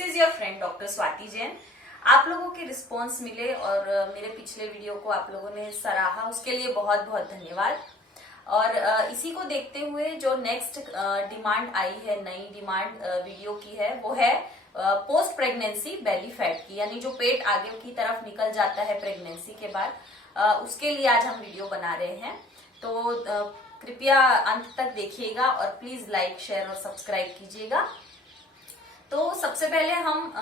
This is your friend doctor Swati Jain. आप लोगों के रिस्पॉन्स मिले और मेरे पिछले वीडियो को आप लोगों ने सराहा, उसके लिए बहुत बहुत धन्यवाद। और इसी को देखते हुए जो नेक्स्ट डिमांड आई है, नई डिमांड वीडियो की है, वो है पोस्ट प्रेगनेंसी बेली फैट की, यानी जो पेट आगे की तरफ निकल जाता है प्रेगनेंसी के बाद, उसके लिए आज हम वीडियो बना रहे हैं। तो कृपया अंत तक देखिएगा और प्लीज लाइक, शेयर और सब्सक्राइब कीजिएगा। तो सबसे पहले हम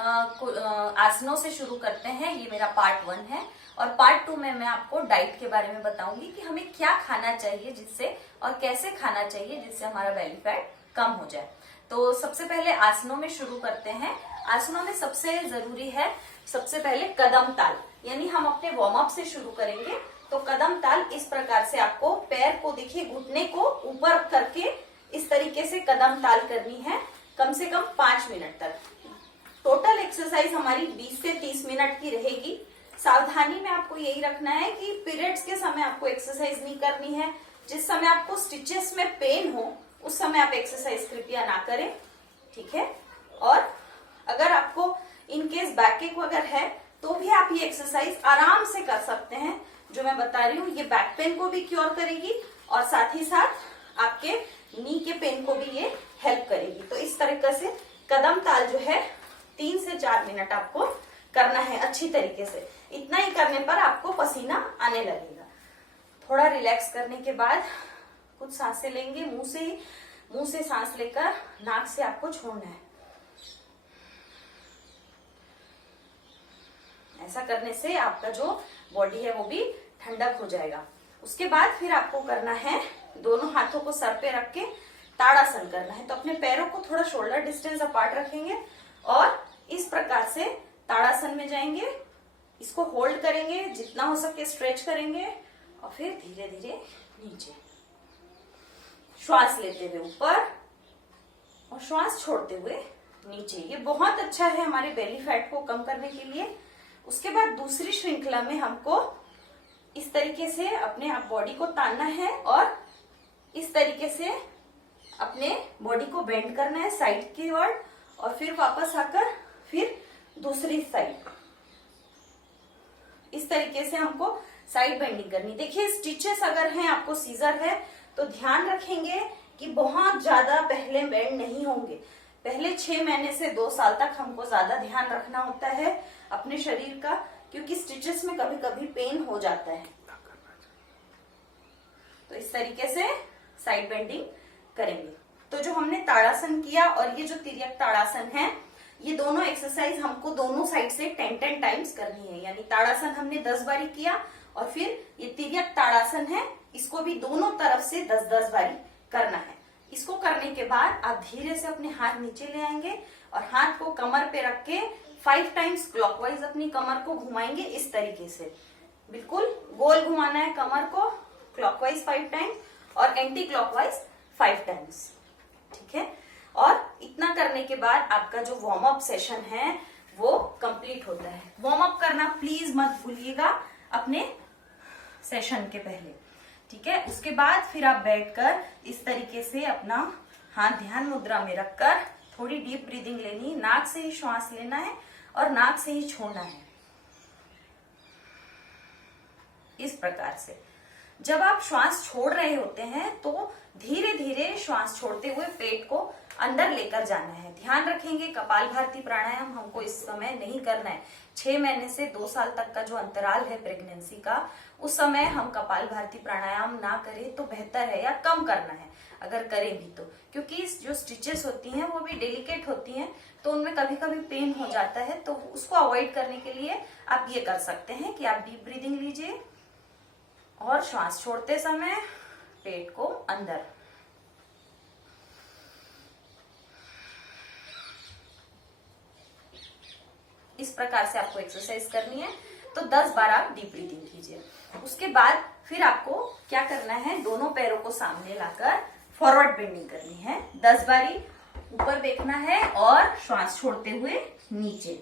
आसनों से शुरू करते हैं। ये मेरा पार्ट 1 है और पार्ट 2 में मैं आपको डाइट के बारे में बताऊंगी कि हमें क्या खाना चाहिए जिससे, और कैसे खाना चाहिए जिससे हमारा बेली फैट कम हो जाए। तो सबसे पहले आसनों में शुरू करते हैं। आसनों में सबसे जरूरी है सबसे पहले कदम ताल, यानी हम अपने वार्म अप से शुरू करेंगे। तो कदम ताल इस प्रकार से आपको पैर को देखिए, घुटने को ऊपर करके इस तरीके से कदम ताल करनी है, कम से कम 5 मिनट तक। टोटल एक्सरसाइज हमारी 20 से 30 मिनट की रहेगी। सावधानी में आपको यही रखना है कि पीरियड्स के समय आपको एक्सरसाइज नहीं करनी है। जिस समय आपको स्टिचेस में पेन हो उस समय आप एक्सरसाइज कृपया ना करें, ठीक है। और अगर आपको इनकेस बैक वगैरह है तो भी आप ये एक्सरसाइज आराम से कर सकते हैं। जो मैं बता रही हूँ ये बैक पेन को भी क्योर करेगी और साथ ही साथ आपके नी के पेन को भी ये हेल्प करेगी। तो इस तरीके से कदम ताल जो है 3 से 4 मिनट आपको करना है अच्छी तरीके से। इतना ही करने पर आपको पसीना आने लगेगा। थोड़ा रिलैक्स करने के बाद कुछ सांसें लेंगे, मुंह से सांस लेकर नाक से आपको छोड़ना है। ऐसा करने से आपका जो बॉडी है वो भी ठंडक हो जाएगा। उसके बाद फिर आपको करना है, दोनों हाथों को सर पे रख के ताड़ासन करना है। तो अपने पैरों को थोड़ा शोल्डर डिस्टेंस अपार्ट रखेंगे और इस प्रकार से ताड़ासन में जाएंगे। इसको होल्ड करेंगे, जितना हो सके स्ट्रेच करेंगे और फिर धीरे धीरे नीचे, श्वास लेते हुए ऊपर और श्वास छोड़ते हुए नीचे। ये बहुत अच्छा है हमारे बेली फैट को कम करने के लिए। उसके बाद दूसरी श्रृंखला में हमको इस तरीके से अपने आप बॉडी को तानना है और इस तरीके से अपने बॉडी को बेंड करना है साइड की ओर और फिर वापस आकर फिर दूसरी साइड। इस तरीके से हमको साइड बेंडिंग करनी। देखिए स्टिचेस अगर हैं, आपको सीजर है तो ध्यान रखेंगे कि बहुत ज्यादा पहले बेंड नहीं होंगे। पहले 6 महीने से 2 साल तक हमको ज्यादा ध्यान रखना होता है अपने शरीर का, क्योंकि स्टिचेस में कभी कभी पेन हो जाता है। तो इस तरीके से साइड बेंडिंग करेंगे। तो जो हमने ताड़ासन किया और ये जो तिर्यक ताड़ासन है, ये दोनों एक्सरसाइज हमको दोनों साइड से 10 टाइम्स करनी है। यानी ताड़ासन हमने 10 बारी किया और फिर ये तिर्यक ताड़ासन है, इसको भी दोनों तरफ से 10-10 बारी करना है। इसको करने के बाद आप धीरे से अपने हाथ नीचे ले आएंगे और हाथ को कमर पे रख के 5 टाइम्स क्लॉकवाइज अपनी कमर को घुमाएंगे। इस तरीके से बिल्कुल गोल घुमाना है कमर को, क्लॉकवाइज 5 टाइम्स और एंटी क्लॉकवाइज 5 टाइम्स, ठीक है। और इतना करने के बाद आपका जो वार्म अप सेशन है वो कंप्लीट होता है। वार्म अप करना प्लीज मत भूलिएगा अपने सेशन के पहले, ठीक है। उसके बाद फिर आप बैठकर इस तरीके से अपना हाथ ध्यान मुद्रा में रखकर थोड़ी डीप ब्रीदिंग लेनी। नाक से ही श्वास लेना है और नाक से ही छोड़ना है। इस प्रकार से जब आप श्वास छोड़ रहे होते हैं तो धीरे धीरे श्वास छोड़ते हुए पेट को अंदर लेकर जाना है। ध्यान रखेंगे कपालभाति प्राणायाम हमको इस समय नहीं करना है। 6 महीने से 2 साल तक का जो अंतराल है प्रेगनेंसी का, उस समय हम कपालभाति प्राणायाम ना करें तो बेहतर है, या कम करना है अगर करें भी तो, क्योंकि जो स्टिचेस होती हैं वो भी डेलिकेट होती हैं तो उनमें कभी कभी पेन हो जाता है। तो उसको अवॉइड करने के लिए आप ये कर सकते हैं कि आप डीप ब्रीदिंग लीजिए और श्वास छोड़ते समय पेट को अंदर। इस प्रकार से आपको एक्सरसाइज करनी है। तो 10 बार आप डीप ब्रीदिंग कीजिए। उसके बाद फिर आपको क्या करना है, दोनों पैरों को सामने लाकर फॉरवर्ड बेंडिंग करनी है। 10 बारी ऊपर देखना है और श्वास छोड़ते हुए नीचे,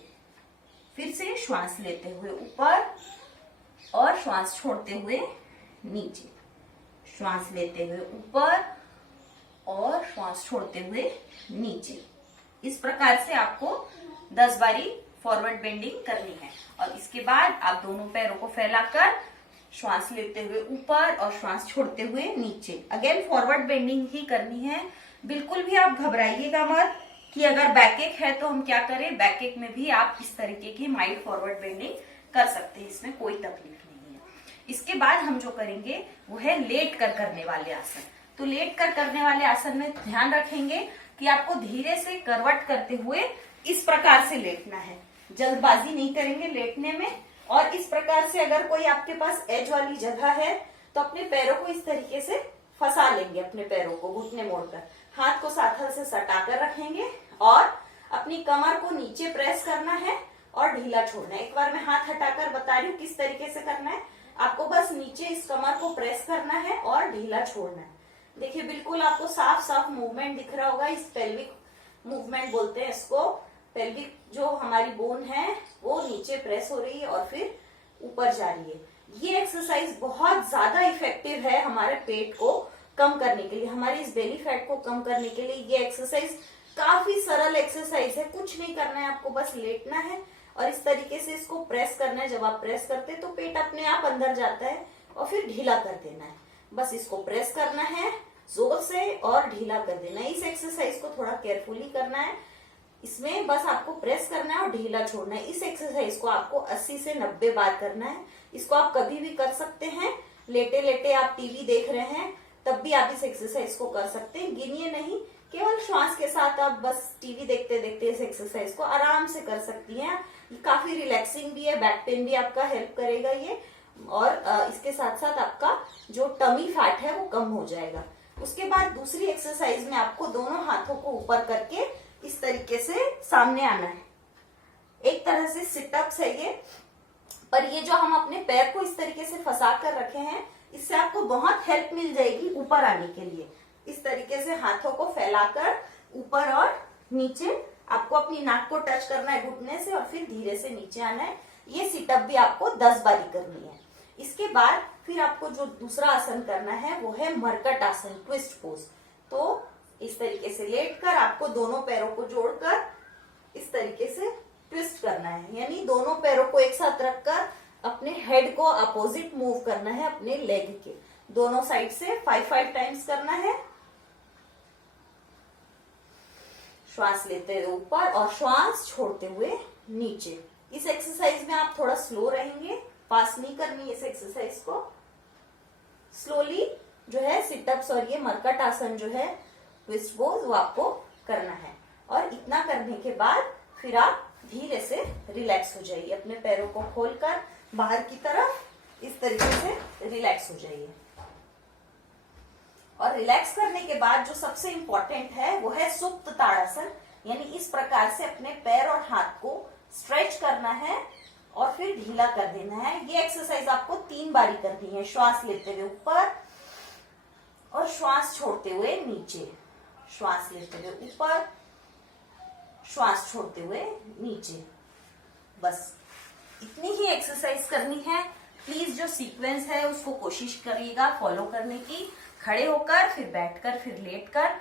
फिर से श्वास लेते हुए ऊपर और श्वास छोड़ते हुए नीचे, श्वास लेते हुए ऊपर और श्वास छोड़ते हुए नीचे। इस प्रकार से आपको 10 बारी फॉरवर्ड बेंडिंग करनी है। और इसके बाद आप दोनों पैरों को फैलाकर श्वास लेते हुए ऊपर और श्वास छोड़ते हुए नीचे, अगेन फॉरवर्ड बेंडिंग ही करनी है। बिल्कुल भी आप घबराइएगा मत कि अगर बैक एक है तो हम क्या करें, बैक एक में भी आप इस तरीके की माइल्ड फॉरवर्ड बेंडिंग कर सकते हैं, इसमें कोई तकलीफ नहीं है। इसके बाद हम जो करेंगे वो है लेट कर करने वाले आसन। तो लेट कर करने वाले आसन में ध्यान रखेंगे कि आपको धीरे से करवट करते हुए इस प्रकार से लेटना है, जल्दबाजी नहीं करेंगे लेटने में। और इस प्रकार से अगर कोई आपके पास एज वाली जगह है तो अपने पैरों को इस तरीके से फंसा लेंगे, अपने पैरों को घुटने मोड़कर, हाथ को साथल से सटाकर रखेंगे और अपनी कमर को नीचे प्रेस करना है और ढीला छोड़ना है। एक बार मैं हाथ हटाकर बता रही हूँ किस तरीके से करना है। आपको बस नीचे इस कमर को प्रेस करना है और ढीला छोड़ना है। देखिए बिल्कुल आपको साफ साफ मूवमेंट दिख रहा होगा, इस पेल्विक मूवमेंट बोलते हैं इसको। पेल्विक जो हमारी बोन है वो नीचे प्रेस हो रही है और फिर ऊपर जा रही है। ये एक्सरसाइज बहुत ज्यादा इफेक्टिव है हमारे पेट को कम करने के लिए, हमारी इस बेली फैट को कम करने के लिए। ये एक्सरसाइज काफी सरल एक्सरसाइज है, कुछ नहीं करना है, आपको बस लेटना है और इस तरीके से इसको प्रेस करना है। जब आप प्रेस करते हैं तो पेट अपने आप अंदर जाता है और फिर ढीला कर देना है। बस इसको प्रेस करना है जोर से और ढीला कर देना है। इस एक्सरसाइज को थोड़ा केयरफुली करना है, इसमें बस आपको प्रेस करना है और ढीला छोड़ना है। इस एक्सरसाइज को आपको 80 से 90 बार करना है। इसको आप कभी भी कर सकते हैं, लेटे लेटे आप टीवी देख रहे हैं तब भी आप इस एक्सरसाइज को कर सकते हैं, गिनिए नहीं, केवल श्वास के साथ आप बस टीवी देखते देखते इस एक्सरसाइज को आराम से कर सकती हैं। ये काफी रिलैक्सिंग भी है, बैक पेन भी आपका हेल्प करेगा ये, और इसके साथ साथ आपका जो टमी फैट है वो कम हो जाएगा। उसके बाद दूसरी एक्सरसाइज में आपको दोनों हाथों को ऊपर करके इस तरीके से सामने आना है। एक तरह से सिटअप्स है ये, पर ये जो हम अपने पैर को इस तरीके से फंसा कर रखे हैं इससे आपको बहुत हेल्प मिल जाएगी ऊपर आने के लिए। इस तरीके से हाथों को फैलाकर ऊपर और नीचे आपको अपनी नाक को टच करना है घुटने से और फिर धीरे से नीचे आना है। ये सिटअप भी आपको 10 बारी करनी है। इसके बाद फिर आपको जो दूसरा आसन करना है वो है मरकट आसन, ट्विस्ट पोज। तो इस तरीके से लेटकर आपको दोनों पैरों को जोड़कर इस तरीके से ट्विस्ट करना है, यानी दोनों पैरों को एक साथ रखकर अपने हेड को अपोजिट मूव करना है अपने लेग के दोनों साइड से 5-5 टाइम्स करना है। श्वास लेते हुए ऊपर और श्वास छोड़ते हुए नीचे। इस एक्सरसाइज में आप थोड़ा स्लो रहेंगे, फास्ट नहीं करनी इस एक्सरसाइज को, स्लोली जो है सिटअप्स और ये मरकट आसन जो है ट्विस्ट पोज वो आपको करना है। और इतना करने के बाद फिर आप धीरे से रिलैक्स हो जाइए, अपने पैरों को खोलकर बाहर की तरफ इस तरीके से रिलैक्स हो जाइए। और रिलैक्स करने के बाद जो सबसे इंपॉर्टेंट है वो है सुप्त ताड़ासन, यानी इस प्रकार से अपने पैर और हाथ को स्ट्रेच करना है और फिर ढीला कर देना है। ये एक्सरसाइज आपको 3 बारी करनी है, श्वास लेते हुए ऊपर और श्वास छोड़ते हुए नीचे, श्वास लेते हुए ऊपर, श्वास छोड़ते हुए नीचे। बस इतनी ही एक्सरसाइज करनी है। प्लीज जो सीक्वेंस है उसको कोशिश करिएगा फॉलो करने की। खड़े होकर, फिर बैठकर, फिर लेटकर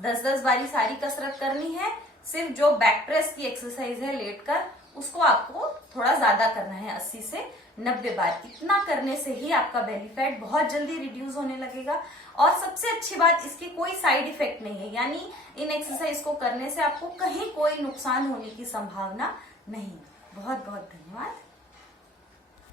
10-10 बारी सारी कसरत करनी है। सिर्फ जो बैक प्रेस की एक्सरसाइज है लेटकर, उसको आपको थोड़ा ज्यादा करना है, 80 से 90 बार। इतना करने से ही आपका बेली फैट बहुत जल्दी रिड्यूस होने लगेगा। और सबसे अच्छी बात, इसकी कोई साइड इफेक्ट नहीं है, यानी इन एक्सरसाइज को करने से आपको कहीं कोई नुकसान होने की संभावना नहीं। बहुत बहुत धन्यवाद।